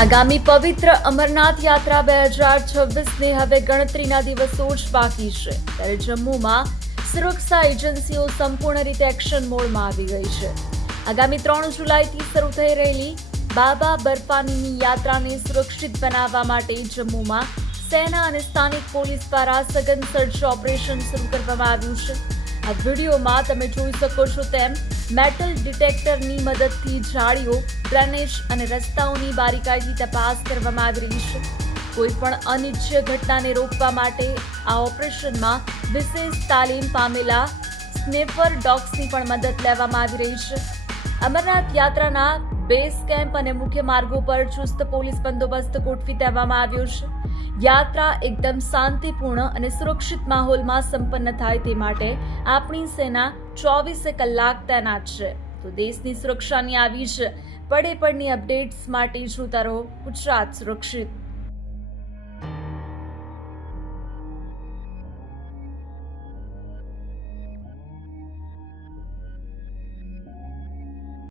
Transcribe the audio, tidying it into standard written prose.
આગામી પવિત્ર અમરનાથ યાત્રા 2026ને હવે ગણતરીના દિવસો જ બાકી છે ત્યારે જમ્મુમાં સુરક્ષા એજન્સીઓ સંપૂર્ણ રીતે એક્શન મોડમાં આવી ગઈ છે. આગામી 3 જુલાઈથી શરૂ થઈ રહેલી બાબા બર્ફાનીની યાત્રાને સુરક્ષિત બનાવવા માટે જમ્મુમાં સેના અને સ્થાનિક પોલીસ દ્વારા સઘન સર્ચ ઓપરેશન શરૂ કરવામાં આવ્યું છે. આ વિડીયોમાં તમે જોઈ શકો છો તેમ મેટલ ડિટેક્ટરની મદદથી જાળીઓ, ડ્રેનેજ અને રસ્તાઓની બારીકાઈથી તપાસ કરવામાં આવી રહી છે. કોઈ પણ અનિચ્છનીય ઘટનાને રોકવા માટે આ ઓપરેશનમાં વિશેષ તાલીમ પામેલા સ્નેપર ડોગ્સની પણ મદદ લેવામાં આવી રહી છે. અમરનાથ યાત્રાના બેઝ કેમ્પ અને મુખ્ય માર્ગો પર ચુસ્ત પોલીસ બંદોબસ્ત ગોઠવી દેવામાં આવ્યો છે. યાત્રા એકદમ શાંતિપૂર્ણ અને સુરક્ષિત માહોલમાં સંપન્ન થાય તે માટે આપણી સેના 24 કલાક તૈનાત છે. તો દેશની સુરક્ષાની આવી જ પડે પડની અપડેટ્સ માટે જોતા રહો ગુજરાત સુરક્ષિત.